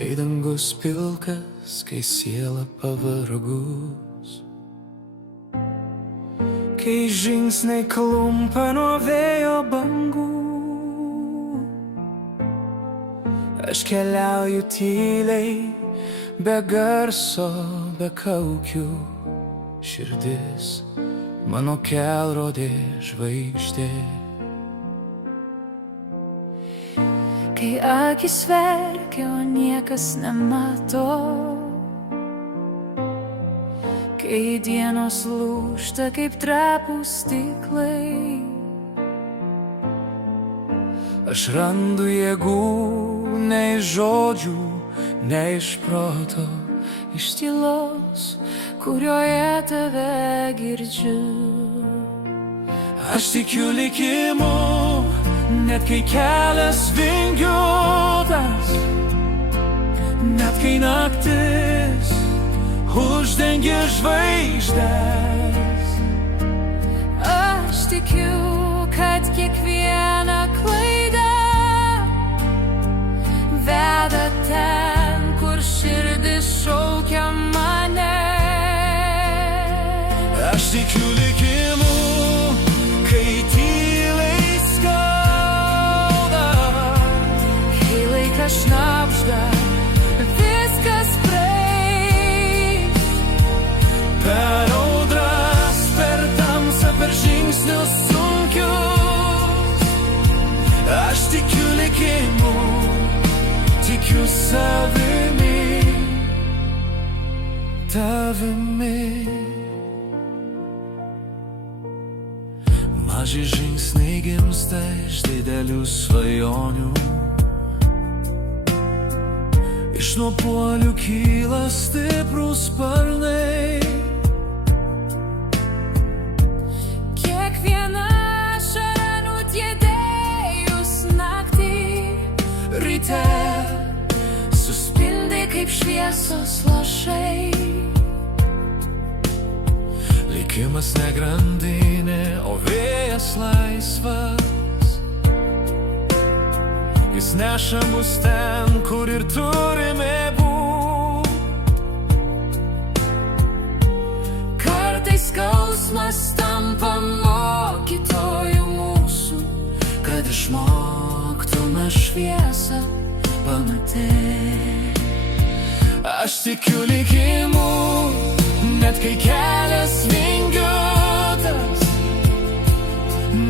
Kai dangus pilkas, kai siela pavargus, kai žingsniai klumpa nuo vėjo bangų, aš keliauju tyliai, be garso, be kaukių. Širdis mano kelrodė žvaigždė. Kai akis verkia, o niekas nemato, kai dienos lūžta kaip trapūs stiklai, aš randu jėgų ne iš žodžių, ne iš proto, iš tylos, kurioje tave girdžiu. Aš tikiu likimu, net kai kelias vingiuotas, net kai naktis uždengia žvaigždes. Aš tikiu, kad kiekviena klaida veda ten, kur širdis šaukia mane. Aš tikiu likimu, kai tyliai skauda, kai laikas šnabžda, viskas praeis. Per audras, per tamsą, per žingsnius sunkius, aš tikiu likimu, tikiu savimi, tavimi. Maži žingsniai gimsta iš didelių svajonių, iš nuopuolių kyla stiprūs sparnai. Kiekviena ašara nutiedėjus naktį, Ryte suspindai kaip šviesos lašai. likimas ne grandinė, o vėjas laisvas. Jis neša mus ten, kur ir turime būt. Kartais skausmas tampa mokytoju mūsų, kad išmoktume šviesą pamatyti. Aš tikiu likimu, net kai kelias vingiuotas,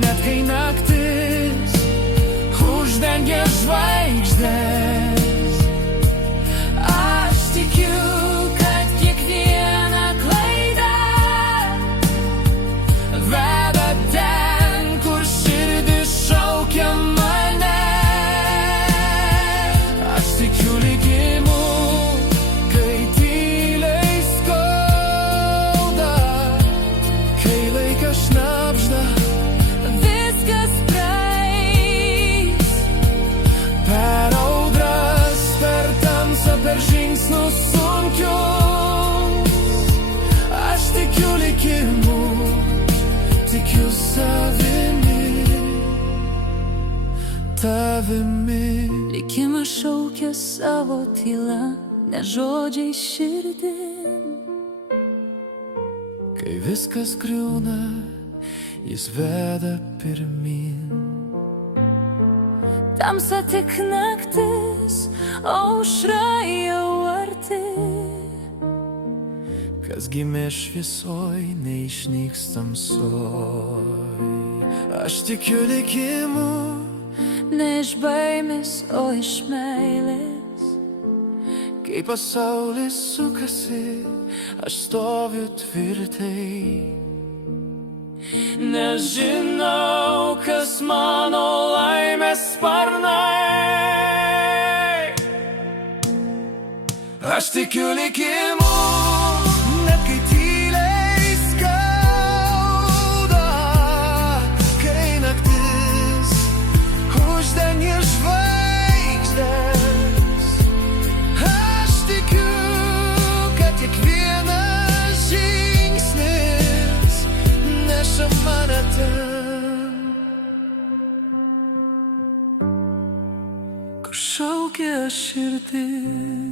net kai naktis uždengia žvaigždes. Aš tikiu, kad kiekviena klaida veda ten, kur širdis šaukia mane. Aš tikiu likimu, kai tyliai skauda, kai laikas šnabžda, viskas praeis. per audras, per tamsą, per žingsnius sunkius, aš tikiu likimu, tikiu savimi, tavimi. Likimas šaukia savo tylą, ne žodžiai širdin. Kai viskas griūna, jis veda pirmin. Tamsa tik naktis, aušra jau arti. Kas gimė šviesoj, neišnyks tamsoj. Aš tikiu likimu, Ne iš baimės, o iš meilės. kai pasaulis sukasi, aš stoviu tvirtai. Nes žinau, kas mano laimės sparnai. Aš tikiu likimu, net kai tyliai skauda, kai naktis uždengia žvaigždes. Aš tikiu, kad kiekvienas žingsnis neša mane ten, kur šaukia širdis.